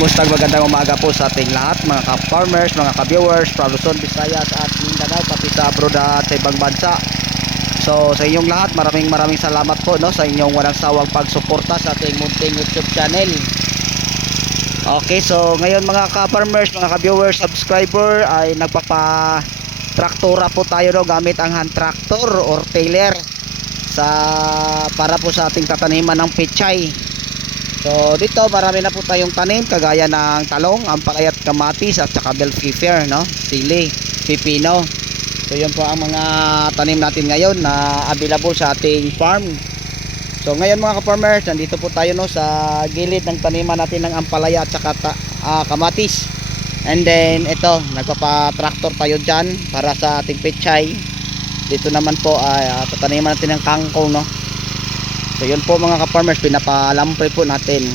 Kumusta, magandang umaga po sa ating lahat, mga ka-farmers, mga ka-viewers from Luzon, Visayas at Mindanao, pati sa abroad at sa ibang bansa. So sa inyong lahat, maraming salamat po, no, sa inyong walang sawang pagsuporta sa ating munting YouTube channel. Okay, so ngayon mga ka-farmers, mga ka-viewers, subscriber, ay nagpapa-traktora po tayo, no, gamit ang hand tractor or trailer para po sa ating tataniman ng pechay. So dito marami na po tayong tanim kagaya ng talong, ampalaya at kamatis at saka bell pepper, no, sili, pipino. So yun po ang mga tanim natin ngayon na available sa ating farm. So ngayon mga ka-farmers, nandito po tayo, no, sa gilid ng taniman natin ng ampalaya at saka kamatis. And then ito, nagpapa-tractor tayo dyan para sa ating pechay. Dito naman po ay tataniman natin ng kangkong, no. So yun po mga ka-farmers, pinapalampre po natin.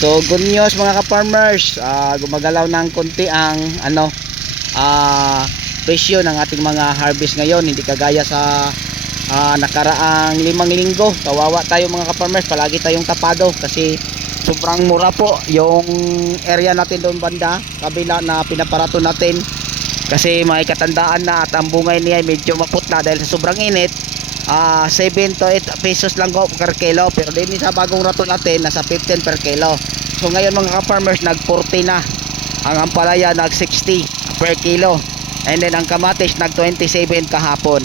So good news mga ka-farmers, gumagalaw ng konti ang presyo ng ating mga harvest ngayon. Hindi kagaya sa nakaraang 5 linggo. Kawawa tayo mga ka-farmers, palagi tayong tapado kasi sobrang mura po yung area natin doon banda kabila na pinaparato natin. Kasi may katandaan na at ang bungay niya ay medyo maputla dahil sa sobrang init. 7 to 8 pesos lang po per kilo, pero din sa bagong rato natin nasa 15 per kilo. So ngayon mga ka-farmers, nag 40 na ang ampalaya, nag 60 per kilo, and then ang kamatis nag 27 kahapon.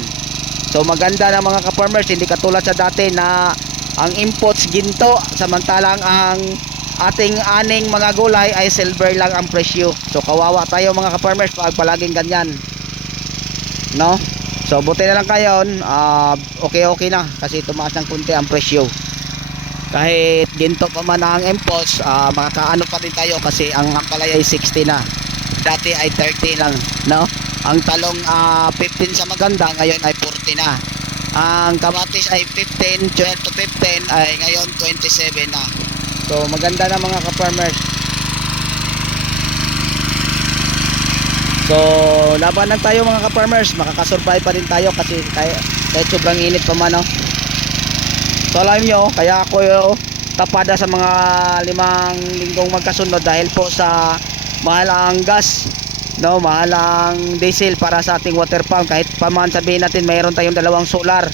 So maganda na mga ka-farmers, hindi katulad sa dati na ang imports ginto samantalang ang ating aning mga gulay ay silver lang ang presyo. So kawawa tayo mga ka-farmers pag palaging ganyan, no. So buti na lang kayo, okay na kasi tumaas ng kunti ang presyo. Kahit ginto pa man ang imports, makakaano pa rin tayo kasi ang ampalaya ay 60 na. Dati ay 30 lang, no? Ang talong 15 sa maganda, ngayon ay 40 na. Ang kamatis ay 15, 12 to 15 ay ngayon 27 na. So maganda na mga ka-farmers. So laban lang tayo mga ka-farmers, makakasurvive pa rin tayo kasi kahit sobrang init pa man, no? So alam nyo, kaya ako tapada sa mga 5 linggong magkasunod dahil po sa mahal ang gas, no, mahal ang diesel para sa ating water pump. Kahit pa man sabihin natin mayroon tayong 2 solar,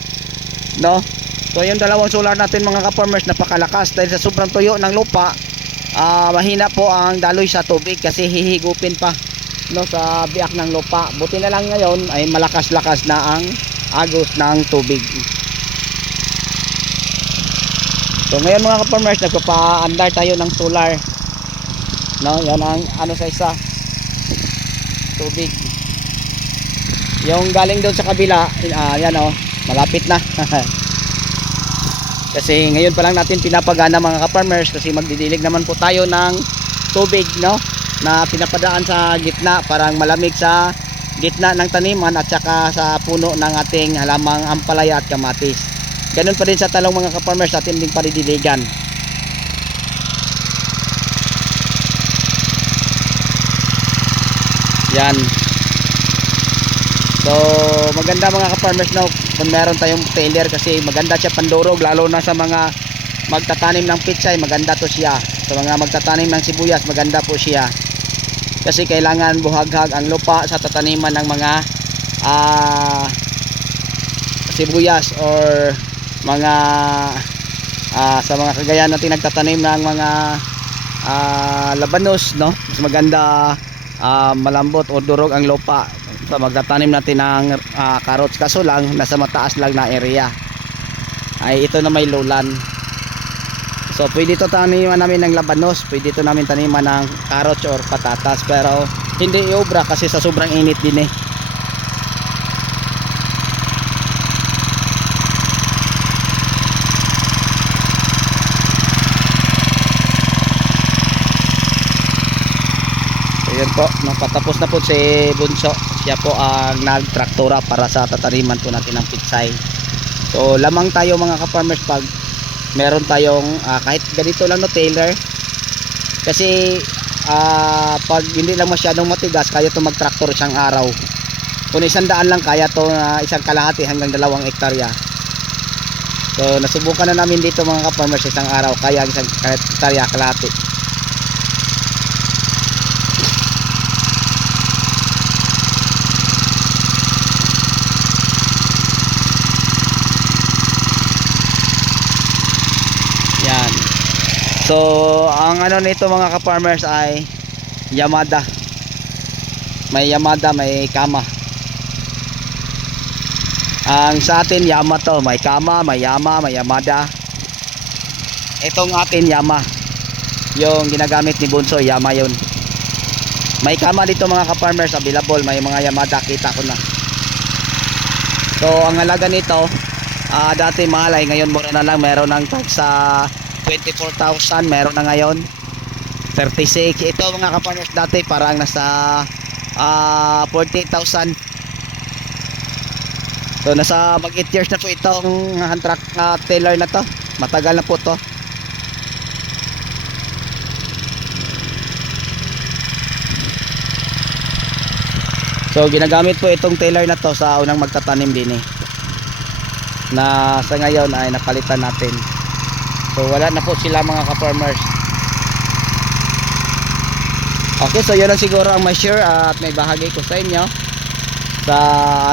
no. So yung 2 solar natin mga ka-farmers napakalakas dahil sa sobrang tuyo ng lupa, mahina po ang daloy sa tubig kasi hihigupin pa, no, sa biak ng lupa. Buti na lang ngayon ay malakas-lakas na ang agos ng tubig. So ngayon mga ka-farmers, nagpapa-andar tayo ng solar, no. Yan ang sa isa, tubig. Yung galing doon sa kabila, yan malapit na. Kasi ngayon pa lang natin pinapagana mga ka-farmers kasi magdidilig naman po tayo ng tubig, no, na pinapadaan sa gitna, parang malamig sa gitna ng taniman at saka sa puno ng ating halamang ampalaya at kamatis. Ganun pa rin sa talong mga ka-farmers, natin ding paridiligan. Yan. So maganda mga ka-farmers, no, kung meron tayong trailer kasi maganda siya pandurog, lalo na sa mga magtatanim ng pechay, maganda to siya. Sa mga magtatanim ng sibuyas, maganda po siya kasi kailangan buhaghag ang lupa sa tataniman ng mga sibuyas or mga sa mga kagaya natin nagtatanim ng mga labanos, no, mas maganda malambot o durog ang lupa sa magtatanim natin ng carrots. Kaso lang nasa mataas lang na area ay ito na may lowland. So pwede ito taniman namin ng labanos, pwede ito namin taniman ng carrots or patatas, pero hindi iobra kasi sa sobrang init din eh. So yun po, patapos na po si Bunso, siya po ang nagtraktora para sa tataniman po natin ng pechay. So lamang tayo mga ka-farmers pag meron tayong kahit ganito lang, no, trailer, kasi pag hindi lang masyadong matigas kaya to magtraktor isang araw. Kung 100 lang kaya to isang kalahati hanggang 2 hektarya. So nasubukan na namin dito mga ka-farmers, isang araw kaya isang hektarya kalahati. So ang ano nito mga ka-farmers ay Yamada. May Yamada, may Kama. Ang sa atin Yamato, may Kama, may Yama, may Yamada. Itong atin Yama. Yung ginagamit ni Bunso, Yama yun. May Kama dito mga ka-farmers available, may mga Yamada, kita ko na. So ang halaga nito, dati mahal ay ngayon mura na lang, meron ng tag sa 24,000, meron na ngayon 36. Ito mga ka-farmers dati parang nasa 48,000. So nasa mag 8 years na po itong hand track tiller na to. Matagal na po to. So ginagamit po itong tiller na to sa unang magtatanim din na sa ngayon ay napalitan natin. So wala na po sila mga ka-farmers. Okay, so yun lang siguro ang may share at may bahagi ko sa inyo sa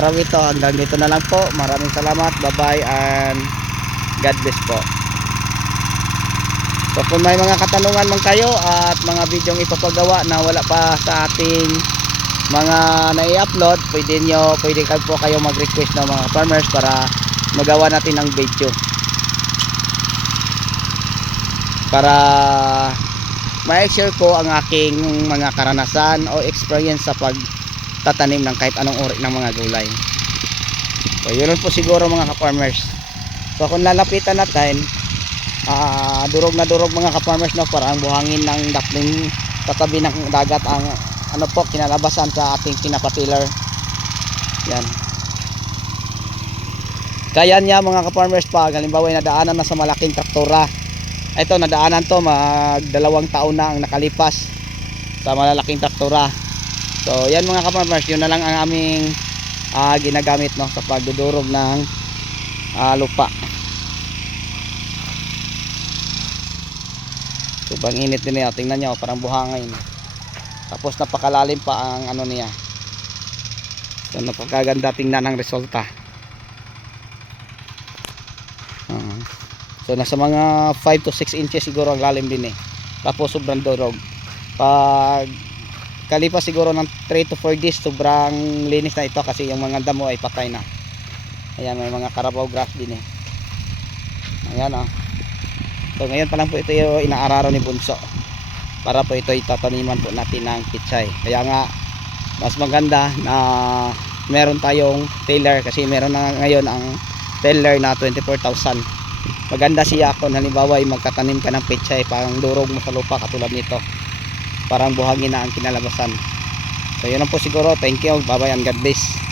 araw ito. Hanggang dito na lang po. Maraming salamat. Bye bye and God bless po. So kung may mga katanungan man kayo at mga videong ipapagawa na wala pa sa ating mga nai-upload, pwede po kayo mag-request ng mga farmers para magawa natin ng video para ma-share ko ang aking mga karanasan o experience sa pagtatanim ng kahit anong uri ng mga gulay. So yun po siguro mga ka-farmers. So kung lalapitan natin, durog na durog mga ka-farmers, no, para ang buhangin ng daplin katabi ng dagat ang ano po kinalabasan sa ating pinapatiller. Yan. Kaya niya mga ka-farmers, pag halimbawa ay nadaanan na sa malaking traktora. Ito nadaanan to, mag 2 taon na ang nakalipas sa malalaking traktora. So yan mga ka-farmers, yun na lang ang aming ginagamit, no, sa pagdudurog ng lupa. So bang init din niya, tingnan nyo, parang buhangin. Tapos napakalalim pa ang ano niya. So napakaganda tingnan ang resulta. So nasa mga 5 to 6 inches siguro ang lalim din Tapos sobrang durog. Pag kalipas siguro ng 3 to 4 days, sobrang linis na ito kasi yung mga damo ay patay na. Ayan, may mga Carabao grass din Ayan So ngayon pa lang po ito yung inaararo ni Bunso. Para po ito itataniman po natin ng pichay. Kaya nga mas maganda na meron tayong tiller kasi meron na ngayon ang tiller na 24,000. Maganda siya kung halimbawa ay magtatanim ka ng pechay, parang durog mo sa lupa katulad nito, parang buhangin na ang kinalabasan. So yun lang po siguro. Thank you, bye bye and God bless.